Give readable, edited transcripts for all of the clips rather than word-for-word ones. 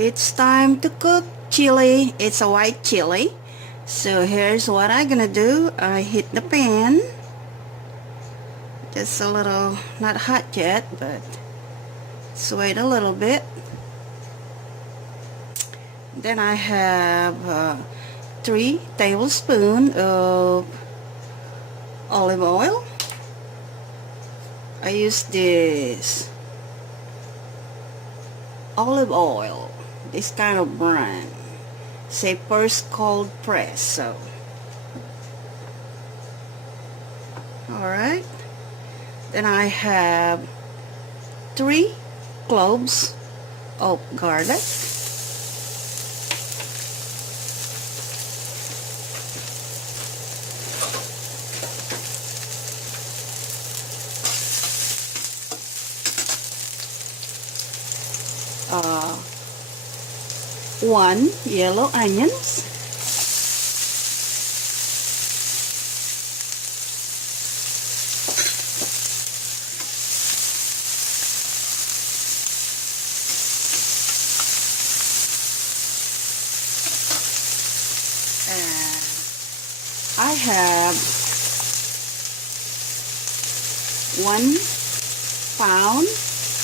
It's time to cook chili. It's a white chili. So here's what I'm gonna do. I heat the pan. Just a little, not hot yet, but let's wait a little bit. Then I have 3 tablespoons of olive oil. I use this olive oil, this kind of brand, say first cold press. So alright, then I have 3 cloves of garlic, uh, 1 yellow onions, and I have 1 pound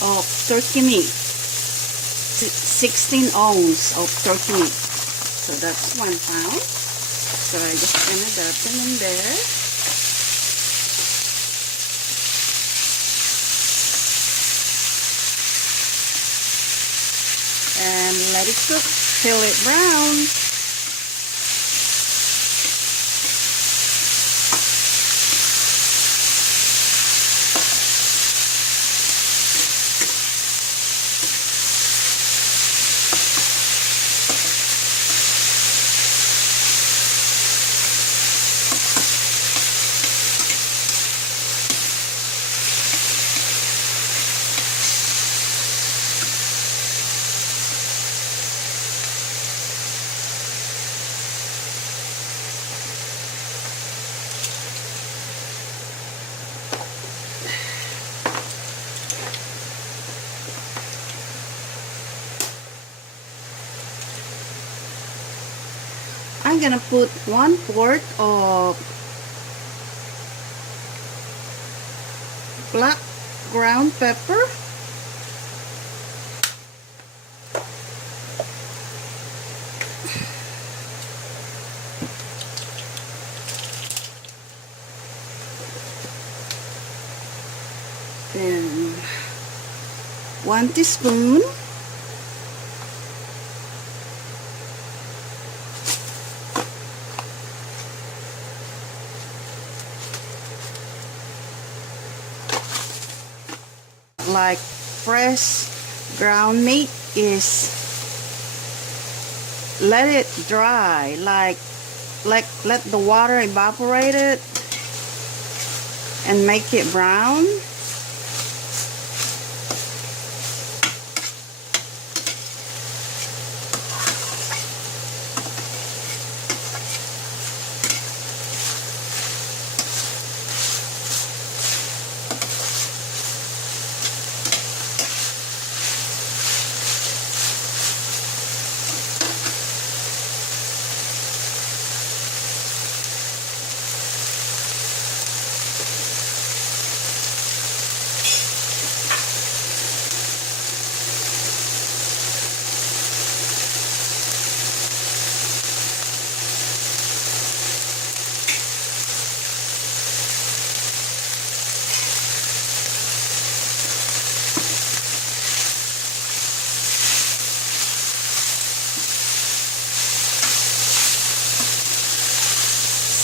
of turkey meat, 16 ounces of turkey meat. So that's 1 pound. So I'm just gonna dump them in there. And let it cook till it brown. I'm gonna put 1/4 of black ground pepper, then 1 teaspoon like fresh ground meat is, let it dry, like let the water evaporate it and make it brown.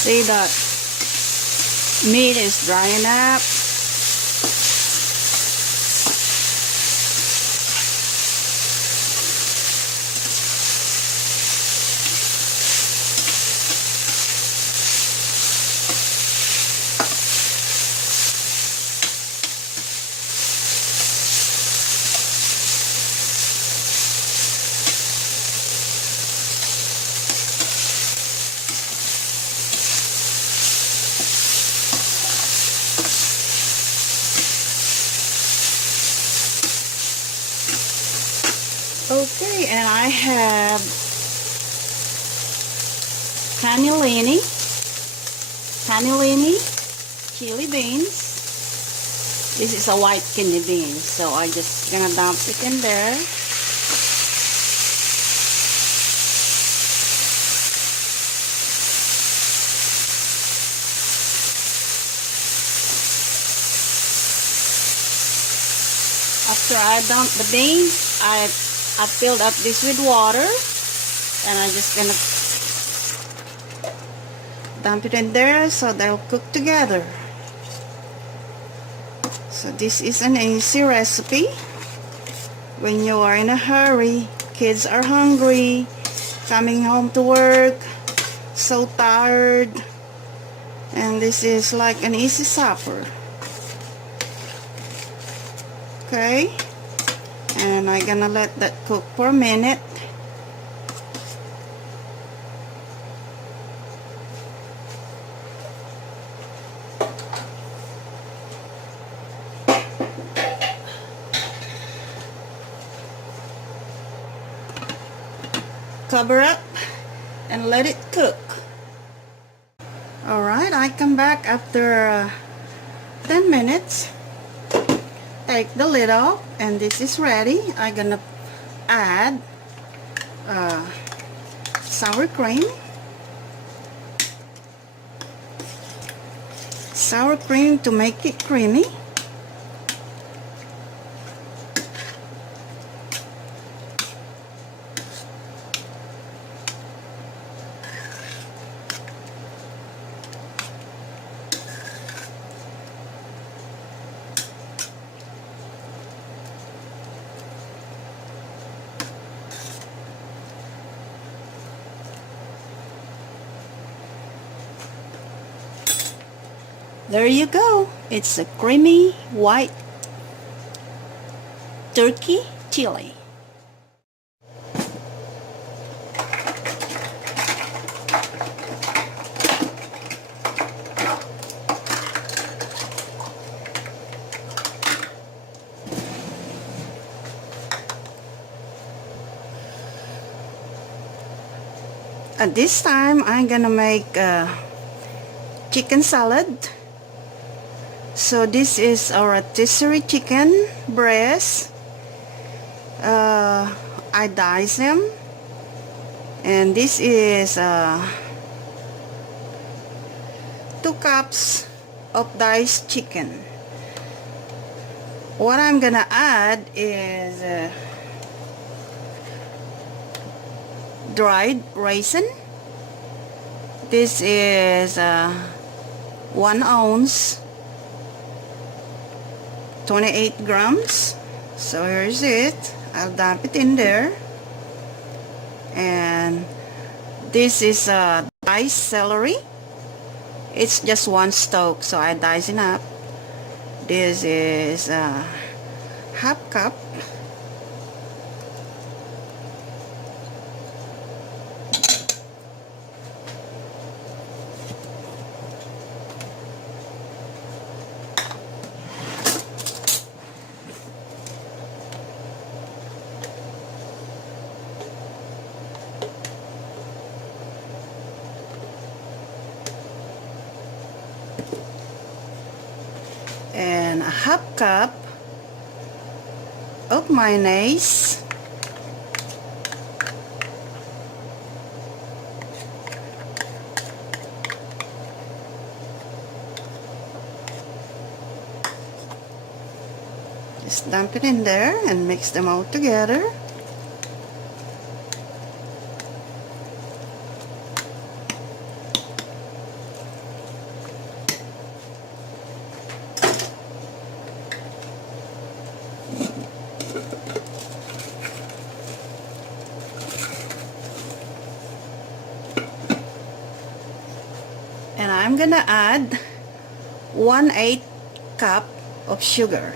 See that meat is drying up. and I have cannilini, chili beans. This is a white kidney bean, so I just gonna dump it in there. After I dump the beans, I filled up this with water, and I'm just gonna dump it in there so they'll cook together. So this is an easy recipe when you are in a hurry, kids are hungry, coming home to work, so tired, and this is like an easy supper. Okay, and I'm gonna let that cook for a minute. Cover up and let it cook. Alright, I come back after 10 minutes. Take the lid off, and this is ready. I'm gonna add sour cream. Sour cream to make it creamy. There you go. It's a creamy white turkey chili. At this time, I'm gonna make chicken salad. So this is our rotisserie chicken breast. I dice them, and this is 2 cups of diced chicken. What I'm gonna add is dried raisin. This is 1 ounce, 28 grams. So here's it. I'll dump it in there. And this is diced celery. It's just 1 stalk, so I dice it up. This is half cup. And a half cup of mayonnaise. Just dump it in there and mix them all together. And I'm gonna add 1/8 cup of sugar.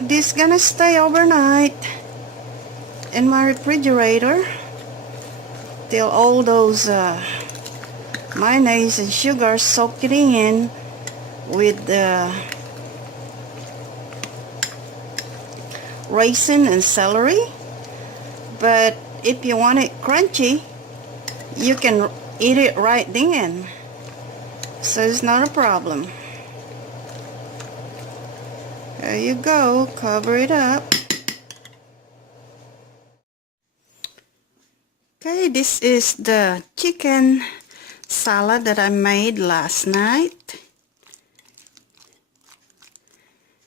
this gonna stay overnight in my refrigerator till all those mayonnaise and sugar soak it in with the raisin and celery. But if you want it crunchy, you can eat it right then, so it's not a problem. There you go, cover it up. Okay, this is the chicken salad that I made last night.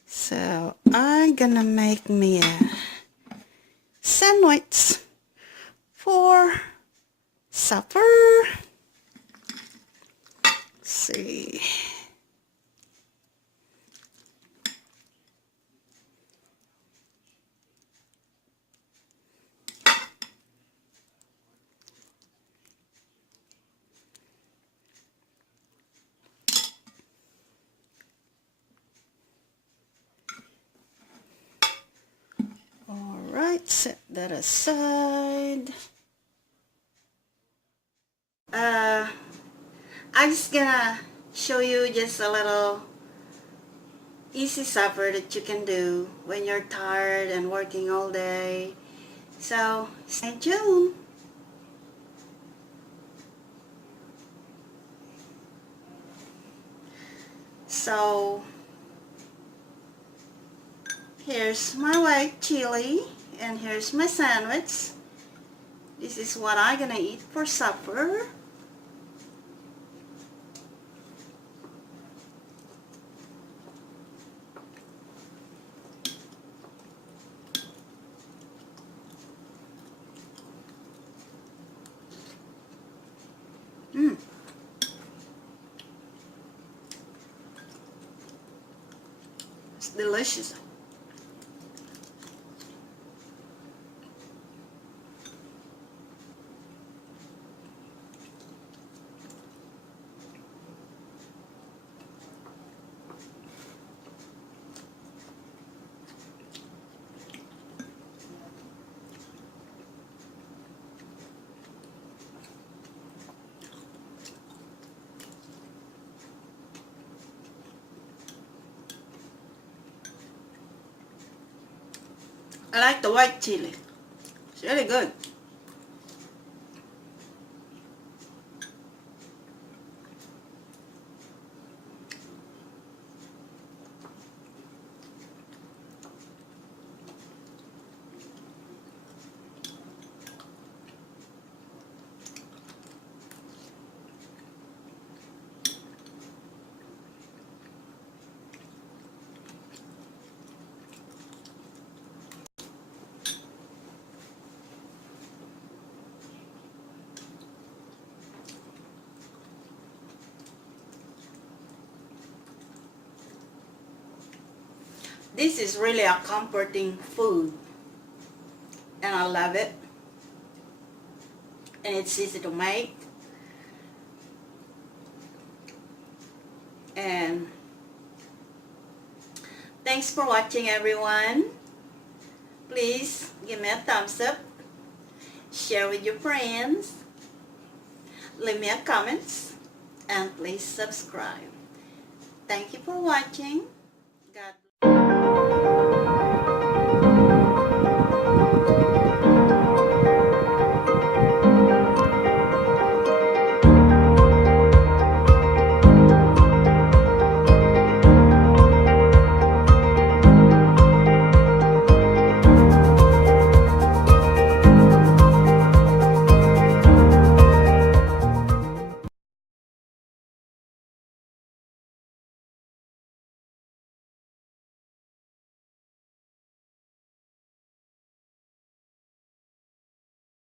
So I'm gonna make me a sandwich for supper. Let's see. Alright, set that aside. I'm just gonna show you just a little easy supper that you can do when you're tired and working all day. So stay tuned. So here's my white chili and here's my sandwich. This is what I'm gonna eat for supper. It's delicious. I like the white chili. It's really good. This is really a comforting food and I love it, and it's easy to make, and thanks for watching everyone. Please give me a thumbs up, share with your friends, leave me a comment, and please subscribe. Thank you for watching.